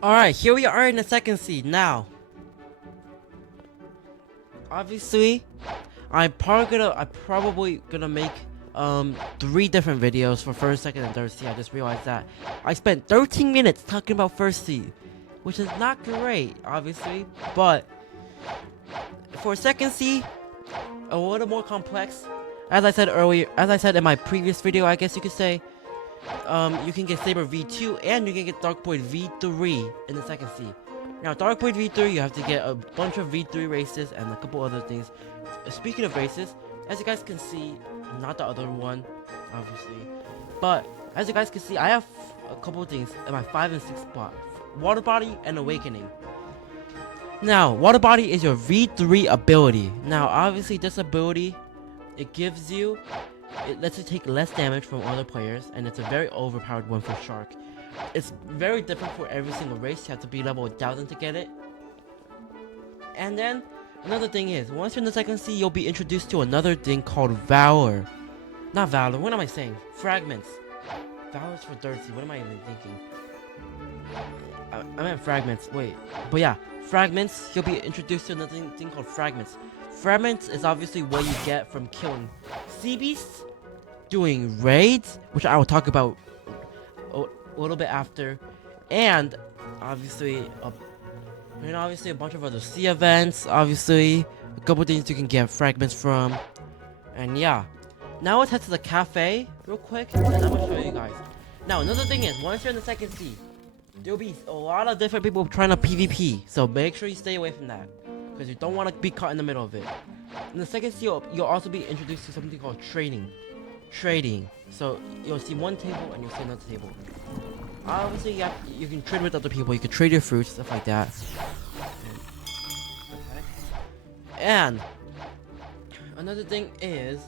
Alright, here we are in the second seed. Now, obviously, I'm probably gonna make 3 different videos for first, second, and third seed. I just realized that I spent 13 minutes talking about first seed, which is not great, obviously, but for second seed, a little more complex. As I said earlier, as I said in my previous video, I guess you could say, you can get Saber V2 and you can get Dark Void V3 in the second seed. Now, Dark Void V3, you have to get a bunch of V3 races and a couple other things. Speaking of races, as you guys can see, not the other one, obviously, but as you guys can see, I have a couple of things in my 5 and 6 spot: Water Body and Awakening. Now, Water Body is your V3 ability. Now, obviously, this ability, it lets you take less damage from other players, and it's a very overpowered one for Shark. It's very different for every single race. You have to be level 1000 to get it. And then, another thing is, once you're in the second seed, you'll be introduced to another thing called Valor. Not Valor, what am I saying? Fragments. Valor's for third seed, what am I even thinking? I meant Fragments, wait. But yeah, Fragments, you'll be introduced to another thing called Fragments. Fragments is obviously what you get from killing sea beasts, doing raids, which I will talk about a little bit after, and obviously a bunch of other sea events, obviously a couple things you can get fragments from, and yeah. Now let's head to the cafe real quick, and I'm gonna show you guys. Now, another thing is, once you're in the second sea, there'll be a lot of different people trying to PvP, so make sure you stay away from that, because you don't want to be caught in the middle of it. In the second sea, you'll also be introduced to something called trading. So you'll see one table and you'll see another table. Obviously, you can trade with other people. You can trade your fruits, stuff like that. And another thing is,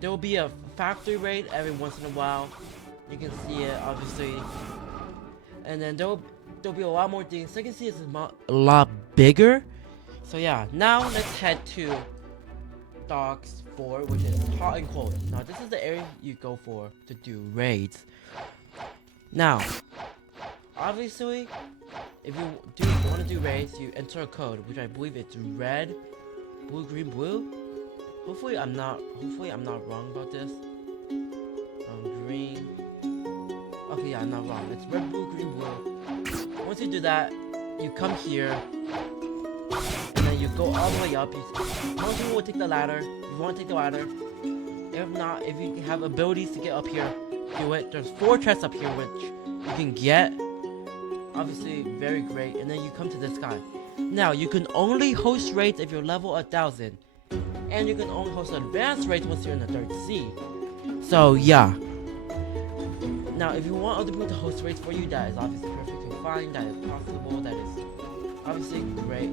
there will be a factory raid every once in a while. You can see it, obviously. And then there'll be a lot more things. Second sea is a lot bigger. So yeah, now let's head to Docks 4, which is hot and cold. Now this is the area you go for to do raids. Now, obviously, if you want to do raids, you enter a code, which I believe it's red, blue, green, blue. Hopefully I'm not wrong about this. Green. Okay, yeah, I'm not wrong. It's red, blue, green, blue. Once you do that, you come here. You go all the way up. Most people will take the ladder. If you want to take the ladder. If not, if you have abilities to get up here, do it. There's 4 chests up here which you can get. Obviously, very great. And then you come to this guy. Now, you can only host raids if you're level 1000. And you can only host advanced raids once you're in the 3rd sea. So, yeah. Now, if you want other people to host raids for you, that is obviously perfectly fine. That is possible. That is obviously great.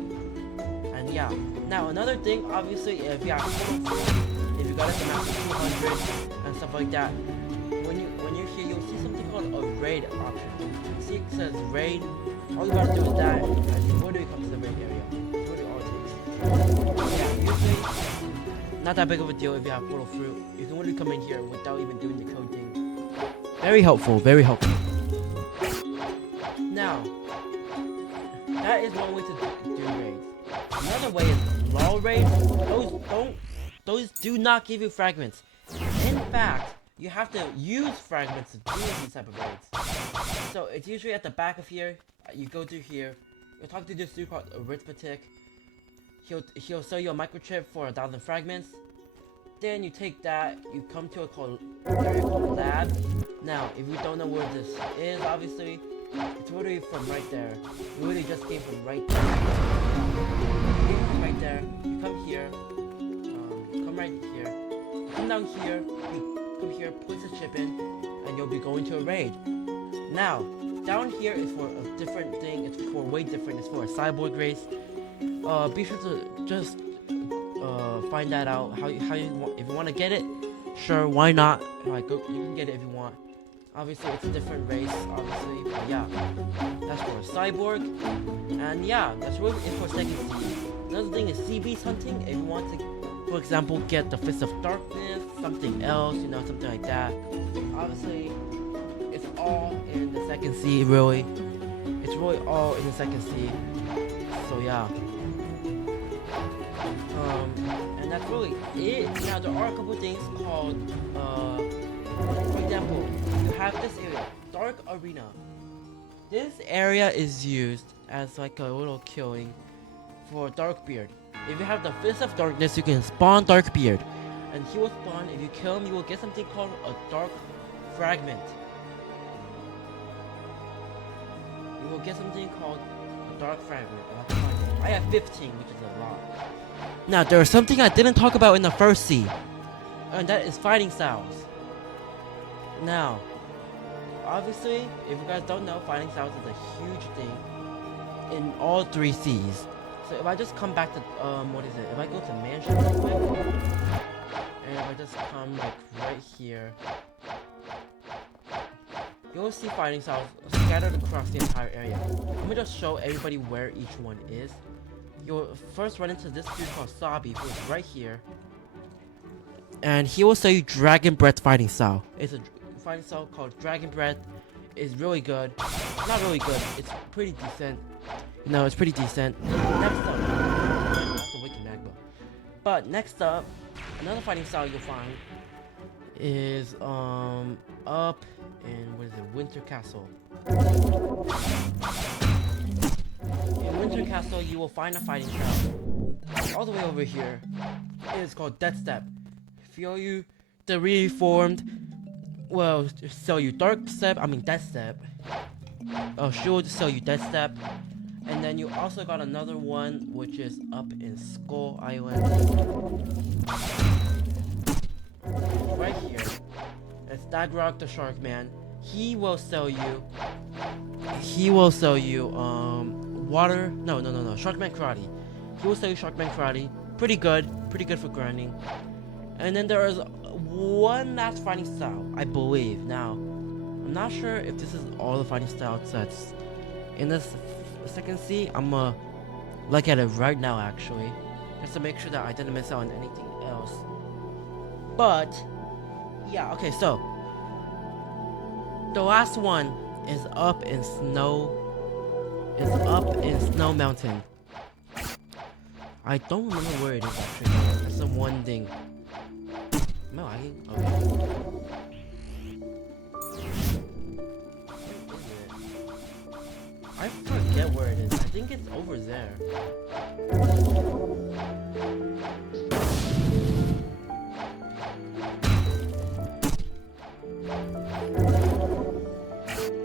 And yeah, now another thing, obviously, if you got it to max 200 and stuff like that, when you're here, you'll see something called a raid option. You see it says raid. All you gotta do is that, and where do you come to the raid area? Where do all takes? Yeah, usually not that big of a deal if you have portal fruit. You can literally come in here without even doing the code thing. Very helpful, very helpful. Now, that is one way to do raids. Another way is law raids. Those do not give you fragments. In fact, you have to use fragments to do these type of raids. So it's usually at the back of here. You go through here. You'll talk to this dude called Arithmetic. He'll sell you a microchip for 1000 fragments. Then you take that. You come to a area called lab. Now, if you don't know where this is, obviously, it's literally from right there. You literally just came from right there. Right there, you come here, come right here, come down here, you come here, place a chip in, and you'll be going to a raid. Now, down here is for a different thing, it's for way different, it's for a cyborg race. Be sure to just find that out, how you want, if you want to get it, sure, why not, like, you can get it if you want. Obviously, it's a different race, obviously, but yeah, that's for a cyborg, and yeah, that's really it for second seed. Another thing is sea beast hunting. If you want to, for example, get the Fist of Darkness, something else, something like that. Obviously, it's all in the second seed, really. It's it's really all in the second sea. So yeah. And that's really it. Now there are a couple things called, for example, you have this area, Dark Arena. This area is used as like a little killing for Darkbeard. If you have the Fist of Darkness, you can spawn Darkbeard, and he will spawn. If you kill him, you will get something called a Dark Fragment. You will get something called a Dark Fragment. I have 15, which is a lot. Now, there is something I didn't talk about in the first sea, and that is fighting styles. Now, obviously, if you guys don't know, fighting styles is a huge thing in all 3 seas. So if I just come back to, what is it? If I go to Mansion real quick, and if I just come, like, right here, you'll see fighting styles scattered across the entire area. Let me just show everybody where each one is. You'll first run into this dude called Sabi, who is right here. And he will show you Dragon Breath fighting style. It's a fighting style called Dragon Breath. It's really good. Not really good. It's pretty decent. No, it's pretty decent. Next up, that's the Wicked Magma. But next up, another fighting style you'll find is up in, what is it, Winter Castle. In Winter Castle, you will find a fighting style all the way over here. It is called Death Step. Feel you the reformed, well, sell you Death Step. She will sell you Death Step. And then you also got another one, which is up in Skull Island. Right here. It's Dagrog the Shark Man. He will sell you, water, no, Sharkman Karate. He will sell you Sharkman Karate. Pretty good for grinding. And then there is one last fighting style, I believe. Now, I'm not sure if this is all the fighting styles that's in this second sea. I'm gonna look at it right now, actually, just to make sure that I didn't miss out on anything else. But yeah, okay, so the last one is up in Snow Mountain. I don't remember where it is actually. That's the one thing. Am I lagging? Okay. I forget where it is. I think it's over there.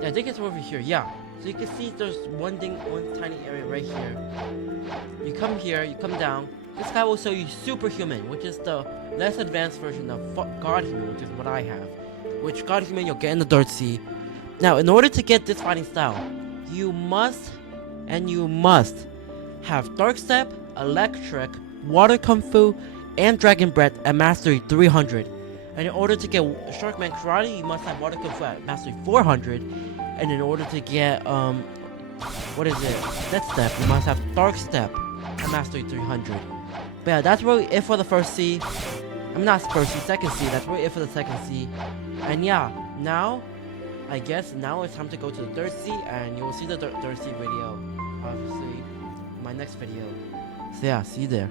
Yeah, I think it's over here. Yeah. So you can see there's one tiny area right here. You come here, you come down. This guy will show you Superhuman, which is the less advanced version of God Human, which is what I have. Which God Human you'll get in the Third Sea. Now, in order to get this fighting style, you must have Dark Step, Electric, Water Kung Fu, and Dragon Breath at Mastery 300. And in order to get Sharkman Karate, you must have Water Kung Fu at Mastery 400. And in order to get, Death Step, you must have Dark Step at Mastery 300. But yeah, that's really it for the first sea. I mean, not first sea, second sea. That's really it for the second sea. And yeah, now, I guess now it's time to go to the third sea, and you will see the third sea video, obviously, in my next video. So yeah, see you there.